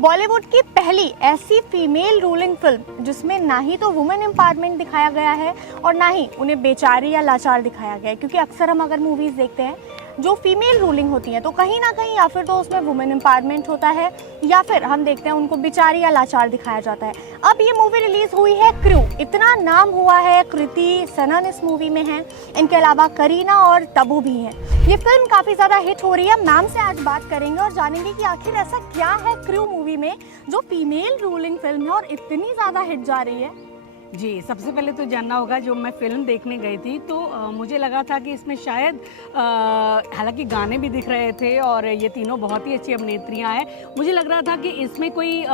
बॉलीवुड की पहली ऐसी फीमेल रूलिंग फिल्म जिसमें ना ही तो वुमेन एम्पावरमेंट दिखाया गया है और ना ही उन्हें बेचारी या लाचार दिखाया गया है। क्योंकि अक्सर हम अगर मूवीज़ देखते हैं जो फीमेल रूलिंग होती हैं तो कहीं ना कहीं या फिर तो उसमें वुमेन एम्पावरमेंट होता है या फिर हम देखते हैं उनको बेचारी या लाचार दिखाया जाता है। अब ये मूवी रिलीज हुई है क्रू, इतना नाम हुआ है, कृति सनन इस मूवी में है, इनके अलावा करीना और तब्बू भी हैं। ये फिल्म काफ़ी ज़्यादा हिट हो रही है। मैम से आज बात करेंगे और जानेंगे कि आखिर ऐसा क्या है क्रू मूवी में जो फीमेल रूलिंग फिल्म है और इतनी ज़्यादा हिट जा रही है। जी, सबसे पहले तो जानना होगा, जो मैं फ़िल्म देखने गई थी तो मुझे लगा था कि इसमें शायद हालांकि गाने भी दिख रहे थे और ये तीनों बहुत ही अच्छी अभिनेत्रियां हैं। मुझे लग रहा था कि इसमें कोई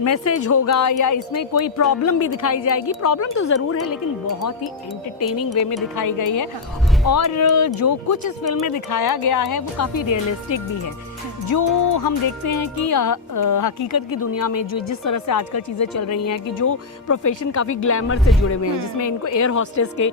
मैसेज होगा या इसमें कोई प्रॉब्लम भी दिखाई जाएगी। प्रॉब्लम तो ज़रूर है लेकिन बहुत ही एंटरटेनिंग वे में दिखाई गई है और जो कुछ इस फिल्म में दिखाया गया है वो काफ़ी रियलिस्टिक भी है। जो हम देखते हैं कि हकीकत की दुनिया में जो जिस तरह से आजकल चीज़ें चल रही हैं कि जो प्रोफेशन काफ़ी ग्लैमर से जुड़े हुए हैं, जिसमें इनको एयर होस्टेस के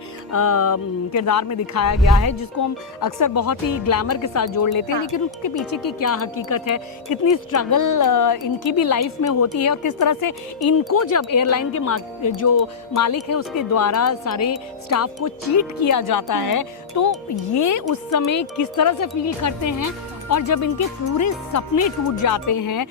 किरदार में दिखाया गया है, जिसको हम अक्सर बहुत ही ग्लैमर के साथ जोड़ लेते हैं, लेकिन उनके पीछे की क्या हकीकत है, कितनी स्ट्रगल इनकी भी लाइफ में होती है और किस तरह से इनको जब एयरलाइन के जो मालिक है उसके द्वारा सारे स्टाफ को चीट किया जाता है तो ये उस समय किस तरह से फील करते हैं। और जब इनके पूरे सपने टूट जाते हैं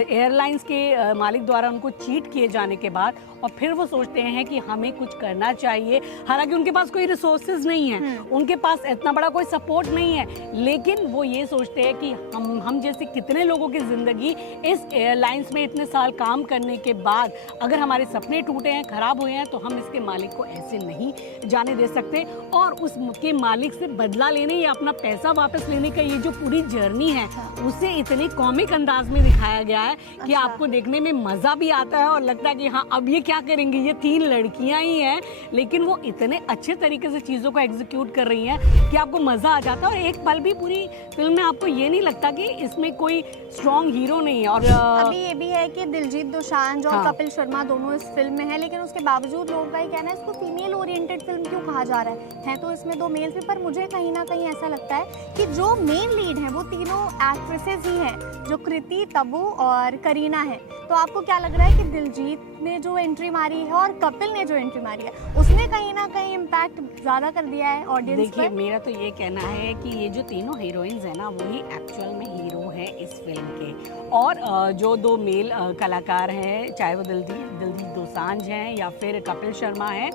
एयरलाइंस के मालिक द्वारा उनको चीट किए जाने के बाद, और फिर वो सोचते हैं कि हमें कुछ करना चाहिए। हालांकि उनके पास कोई रिसोर्सेज नहीं है, उनके पास इतना बड़ा कोई सपोर्ट नहीं है, लेकिन वो ये सोचते हैं कि हम जैसे कितने लोगों की ज़िंदगी इस एयरलाइंस में इतने साल काम करने के बाद अगर हमारे सपने टूटे हैं, ख़राब हुए हैं, तो हम इसके मालिक को ऐसे नहीं जाने दे सकते। और उसके मालिक से बदला लेने या अपना पैसा वापस लेने का ये जो पूरी जर्नी है उसे इतने कॉमिक अंदाज में दिखाया गया है कि आपको देखने में मज़ा भी आता है और लगता है कि हाँ अब ये क्या करेंगी। ये तीन लड़कियां ही हैं लेकिन वो इतने अच्छे तरीके से चीज़ों को एग्जीक्यूट कर रही हैं कि आपको मज़ा आ जाता है और एक पल भी पूरी फिल्म में आपको ये नहीं लगता कि इसमें कोई स्ट्रॉन्ग हीरो नहीं है। और अभी ये भी है कि दिलजीत दोसांझ और कपिल शर्मा दोनों इस फिल्म में है, लेकिन उसके बावजूद लोगों का ये कहना है इसको फीमेल ओरिएंटेड फिल्म क्यों कहा जा रहा है तो इसमें दो मेल्स भी, पर मुझे कहीं ना कहीं ऐसा लगता है कि जो मेन लीड है वो तीनों एक्ट्रेसेस ही हैं, जो कृति, तब्बू और करीना है। तो आपको क्या लग रहा है कि दिलजीत ने जो एंट्री मारी है और कपिल ने जो एंट्री मारी है उसने कहीं ना कहीं इम्पैक्ट ज़्यादा कर दिया है ऑडियंस पर? देखिए, मेरा तो ये कहना है कि ये जो तीनों हीरोइंस हैं ना वही एक्चुअल में हीरो हैं इस फिल्म के। और जो दो मेल कलाकार हैं, चाहे वो दिलजीत दोसांझ हैं या फिर कपिल शर्मा हैं,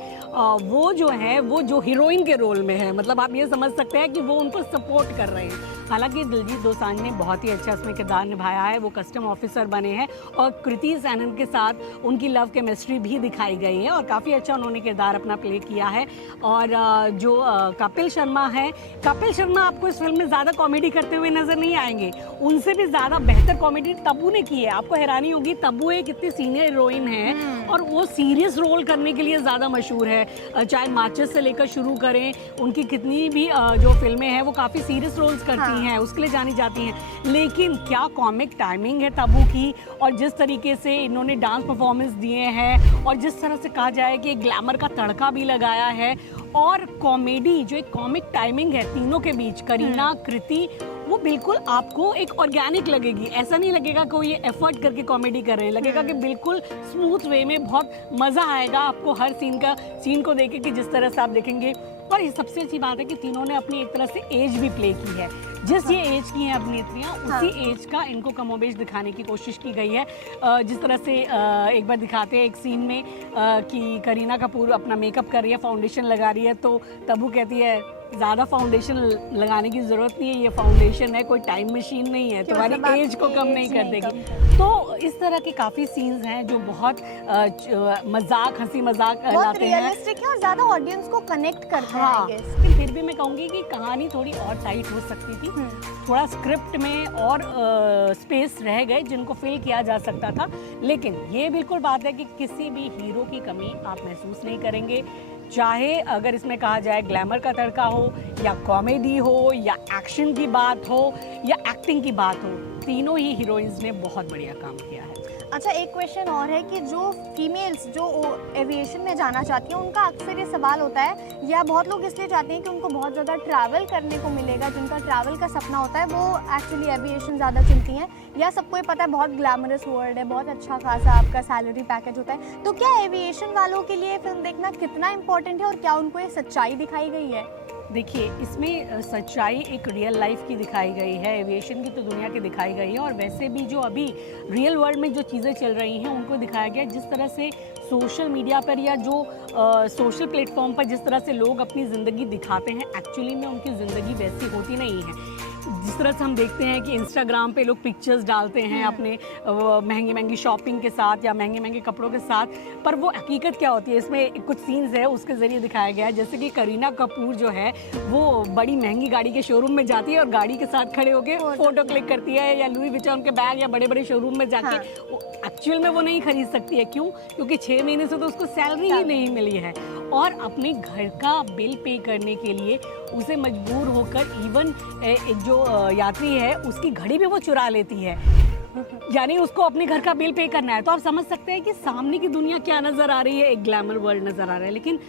वो जो है वो जो हीरोइन के रोल में है, मतलब आप ये समझ सकते हैं कि वो उनको सपोर्ट कर रहे हैं। हालांकि दिलजीत दोसांझ ने बहुत ही अच्छा इसमें किरदार निभाया है, वो कस्टम ऑफिसर बने हैं और कृति सनन के साथ उनकी लव केमिस्ट्री भी दिखाई गई है और काफ़ी अच्छा उन्होंने किरदार अपना प्ले किया है। और जो कपिल शर्मा है, कपिल शर्मा आपको इस फिल्म में ज़्यादा कॉमेडी करते हुए नज़र नहीं आएंगे, उनसे भी ज़्यादा बेहतर कॉमेडी तब्बू ने की है। आपको हैरानी होगी, तब्बू एक कितनी सीनियर हीरोइन है और वो सीरियस रोल करने के लिए ज़्यादा मशहूर है। चाहे माचिस से लेकर शुरू करें, उनकी कितनी भी जो फिल्में हैं वो काफ़ी सीरियस रोल्स करती हैं, उसके लिए जानी जाती हैं। लेकिन क्या कॉमिक टाइमिंग है तब्बू की, और जिस तरीके से इन्होंने डांस परफॉर्मेंस दिए हैं और जिस तरह से कहा जाए कि ग्लैमर का तड़का भी लगाया है और कॉमेडी जो एक कॉमिक टाइमिंग है तीनों के बीच, करीना, कृति, वो बिल्कुल आपको एक ऑर्गेनिक लगेगी। ऐसा नहीं लगेगा कोई ये एफर्ट करके कॉमेडी कर रहे हैं, लगेगा कि बिल्कुल स्मूथ वे में बहुत मज़ा आएगा आपको हर सीन को देखे कि जिस तरह से आप देखेंगे। और ये सबसे अच्छी बात है कि तीनों ने अपनी एक तरह से एज भी प्ले की है, जिस ये एज की हैं अभिनेत्रियाँ उसी एज का इनको कमोबेश दिखाने की कोशिश की गई है। जिस तरह से एक बार दिखाते हैं एक सीन में कि करीना कपूर अपना मेकअप कर रही है, फाउंडेशन लगा रही है, तो तब्बू कहती है ज़्यादा फाउंडेशन लगाने की ज़रूरत नहीं है, ये फाउंडेशन है, कोई टाइम मशीन नहीं है, तुम्हारी एज को कम नहीं कर देगी। तो इस तरह के काफ़ी सीन्स हैं जो बहुत मजाक, हंसी मजाक लाते हैं, रियलिस्टिक है और ज़्यादा ऑडियंस को कनेक्ट करते हैं। लेकिन फिर भी मैं कहूँगी कि कहानी थोड़ी और टाइट हो सकती थी, थोड़ा स्क्रिप्ट में और स्पेस रह गए जिनको फिल किया जा सकता था। लेकिन ये बिल्कुल बात है कि किसी भी हीरो की कमी आप महसूस नहीं करेंगे, चाहे अगर इसमें कहा जाए ग्लैमर का तड़का हो या कॉमेडी हो या एक्शन की बात हो या एक्टिंग की बात हो, तीनों ही हीरोइंस ने बहुत बढ़िया काम किया है। अच्छा, एक क्वेश्चन और है कि जो फीमेल्स जो एविएशन में जाना चाहती हैं उनका अक्सर ये सवाल होता है, या बहुत लोग इसलिए चाहते हैं कि उनको बहुत ज़्यादा ट्रैवल करने को मिलेगा, जिनका ट्रैवल का सपना होता है वो एक्चुअली एविएशन ज़्यादा चुनती हैं, या सबको ये पता है बहुत ग्लैमरस वर्ल्ड है, बहुत अच्छा खासा आपका सैलरी पैकेज होता है, तो क्या एविएशन वालों के लिए फिल्म देखना कितना इंपॉर्टेंट है और क्या उनको ये सच्चाई दिखाई गई है? देखिए, इसमें सच्चाई एक रियल लाइफ की दिखाई गई है, एविएशन की तो दुनिया की दिखाई गई है, और वैसे भी जो अभी रियल वर्ल्ड में जो चीज़ें चल रही हैं उनको दिखाया गया। जिस तरह से सोशल मीडिया पर या जो सोशल प्लेटफॉर्म पर जिस तरह से लोग अपनी ज़िंदगी दिखाते हैं, एक्चुअली में उनकी ज़िंदगी वैसी होती नहीं है। जिस तरह से हम देखते हैं कि इंस्टाग्राम पे लोग पिक्चर्स डालते हैं अपने महंगी महंगी शॉपिंग के साथ या महंगे महंगे कपड़ों के साथ, पर वो हकीकत क्या होती है, इसमें कुछ सीन्स है उसके ज़रिए दिखाया गया है। जैसे कि करीना कपूर जो है वो बड़ी महंगी गाड़ी के शोरूम में जाती है और गाड़ी के साथ खड़े होकर फ़ोटो क्लिक करती है, या लुई विटॉन के बैग या बड़े बड़े शोरूम में जाके एक्चुअल में वो नहीं खरीद सकती है। क्यों? क्योंकि 6 महीने से तो उसको सैलरी ही नहीं मिली है, और अपने घर का बिल पे करने के लिए उसे मजबूर होकर इवन एक जो यात्री है उसकी घड़ी भी वो चुरा लेती है, यानी उसको अपने घर का बिल पे करना है। तो आप समझ सकते हैं कि सामने की दुनिया क्या नज़र आ रही है, एक ग्लैमर वर्ल्ड नज़र आ रहा है, लेकिन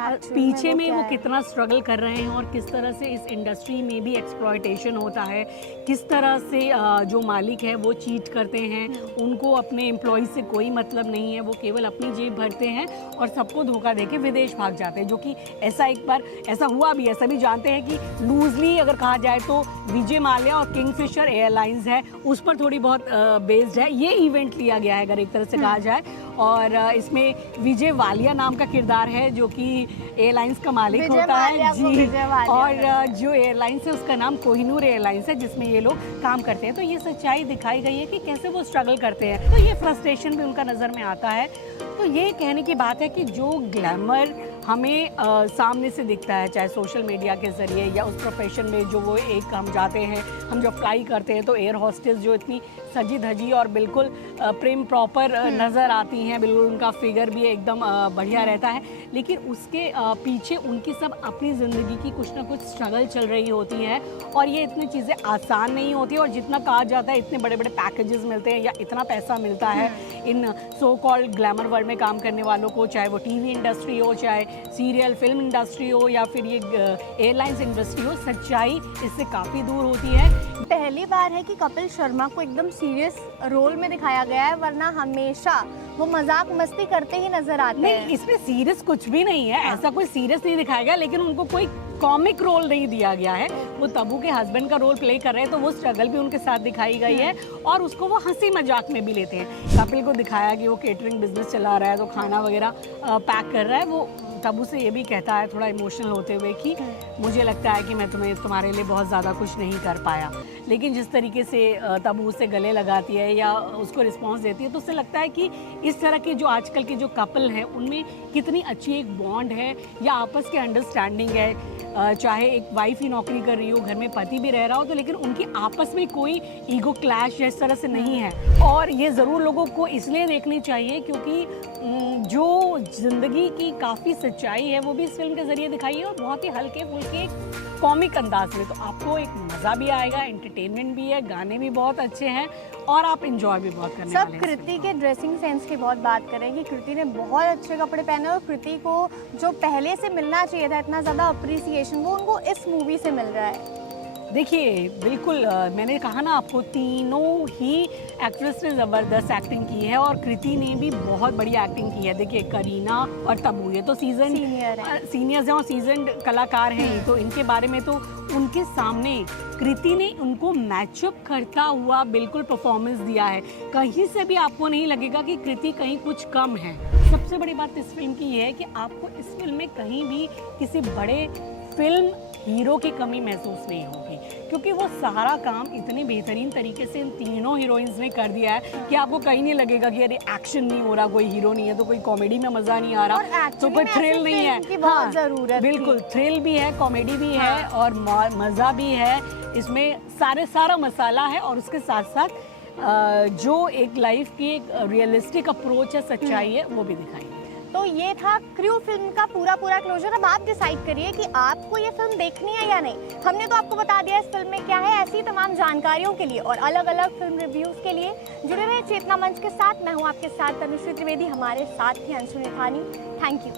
पीछे में वो कितना स्ट्रगल कर रहे हैं और किस तरह से इस इंडस्ट्री में भी एक्सप्लॉयटेशन होता है, किस तरह से जो मालिक है वो चीट करते हैं, उनको अपने एम्प्लॉय से कोई मतलब नहीं है, वो केवल अपनी जेब भरते हैं और सबको धोखा देके विदेश भाग जाते हैं। जो कि ऐसा एक बार ऐसा हुआ भी है, सभी जानते हैं कि लूजली अगर कहा जाए तो विजय माल्या और किंगफिशर एयरलाइंस है उस पर थोड़ी बहुत बेस्ड है ये इवेंट लिया गया है, अगर एक तरह से कहा जाए। और इसमें विजय वालिया नाम का किरदार है जो कि एयरलाइंस का मालिक होता है जी, और जो एयरलाइंस है उसका नाम कोहिनूर एयरलाइंस है जिसमें ये लोग काम करते हैं। तो ये सच्चाई दिखाई गई है कि कैसे वो स्ट्रगल करते हैं, तो ये फ्रस्ट्रेशन भी उनका नज़र में आता है। तो ये कहने की बात है कि जो ग्लैमर हमें सामने से दिखता है, चाहे सोशल मीडिया के ज़रिए या उस प्रोफेशन में जो वो एक हम जाते हैं, हम जब फ्लाई करते हैं तो एयर हॉस्टेस जो इतनी सजी धजी और बिल्कुल प्रेम प्रॉपर नज़र आती हैं, बिल्कुल उनका फिगर भी एकदम बढ़िया रहता है, लेकिन उसके पीछे उनकी सब अपनी ज़िंदगी की कुछ ना कुछ स्ट्रगल चल रही होती है, और ये इतनी चीज़ें आसान नहीं होती। और जितना कहा जाता है इतने बड़े बड़े पैकेजेस मिलते हैं या इतना पैसा मिलता है इन सो कॉल्ड ग्लैमर वर्ल्ड में काम करने वालों को, चाहे वो टीवी इंडस्ट्री हो, चाहे सीरियल फिल्म इंडस्ट्री हो या फिर ये एयरलाइंस इंडस्ट्री हो, सच्चाई इससे काफ़ी दूर होती है। पहली बार है कि कपिल शर्मा को एकदम सीरियस रोल में दिखाया गया है, वरना हमेशा वो मजाक मस्ती करते ही नजर आते हैं। नहीं, इसमें सीरियस कुछ भी नहीं है, ऐसा कोई सीरियस नहीं दिखाया गया, लेकिन उनको कोई कॉमिक रोल नहीं दिया गया है। वो तब्बू के हस्बैंड का रोल प्ले कर रहे हैं तो वो स्ट्रगल भी उनके साथ दिखाई गई है और उसको वो हंसी मजाक में भी लेते हैं। कपिल को दिखाया कि वो केटरिंग बिजनेस चला रहा है तो खाना वगैरह पैक कर रहा है, वो तब्बू से ये भी कहता है थोड़ा इमोशनल होते हुए कि मुझे लगता है कि मैं तुम्हारे लिए बहुत ज़्यादा कुछ नहीं कर पाया। लेकिन जिस तरीके से तब्बू उसे गले लगाती है या उसको रिस्पॉन्स देती है तो उससे लगता है कि इस तरह के जो आजकल के जो कपल हैं उनमें कितनी अच्छी एक बॉन्ड है या आपस की अंडरस्टैंडिंग है। चाहे एक वाइफ ही नौकरी कर रही हो, घर में पति भी रह रहा हो, तो लेकिन उनकी आपस में कोई ईगो क्लैश इस तरह से नहीं है। और ये ज़रूर लोगों को इसलिए देखनी चाहिए क्योंकि जो ज़िंदगी की काफ़ी सच्चाई है वो भी इस फिल्म के ज़रिए दिखाई है और बहुत ही हल्के फुल्के कॉमिक अंदाज में। तो आपको एक मज़ा भी आएगा, एंटरटेनमेंट भी है, गाने भी बहुत अच्छे हैं और आप इंजॉय भी बहुत करने वाले हैं। सब कृति के ड्रेसिंग सेंस की बहुत बात करें कि कृति ने बहुत अच्छे कपड़े पहने और कृति को जो पहले से मिलना चाहिए था इतना ज़्यादा अप्रिसिएशन वो उनको इस मूवी से मिल रहा है। देखिए बिल्कुल मैंने कहा ना आपको, तीनों ही एक्ट्रेस ने ज़बरदस्त एक्टिंग की है और कृति ने भी बहुत बड़ी एक्टिंग की है। देखिए करीना और तब्बू ये तो सीनियर्स हैं और सीजन्ड कलाकार हैं, तो इनके बारे में तो उनके सामने कृति ने उनको मैचअप करता हुआ बिल्कुल परफॉर्मेंस दिया है। कहीं से भी आपको नहीं लगेगा कि कृति कहीं कुछ कम है। सबसे बड़ी बात इस फिल्म की ये है कि आपको इस फिल्म में कहीं भी किसी बड़े फिल्म हीरो की कमी महसूस नहीं होगी क्योंकि वो सारा काम इतने बेहतरीन तरीके से इन तीनों हीरोइंस ने कर दिया है कि आपको कहीं नहीं लगेगा कि अरे एक्शन नहीं हो रहा, कोई हीरो नहीं है तो कोई कॉमेडी में मज़ा नहीं आ रहा, तो कोई थ्रिल नहीं है। हाँ, ज़रूरत बिल्कुल थ्रिल भी है, कॉमेडी भी है और मज़ा भी है। इसमें सारा मसाला है और उसके साथ साथ जो एक लाइफ की एक रियलिस्टिक अप्रोच है, सच्चाई है, वो भी दिखाई है। तो ये था क्रू फिल्म का पूरा क्लोजर। अब आप डिसाइड करिए कि आपको ये फिल्म देखनी है या नहीं। हमने तो आपको बता दिया इस फिल्म में क्या है। ऐसी तमाम जानकारियों के लिए और अलग अलग फिल्म रिव्यूज़ के लिए जुड़े रहे चेतना मंच के साथ। मैं हूँ आपके साथ तनुश्री त्रिवेदी, हमारे साथ थी अंशु निथानी। Thank you.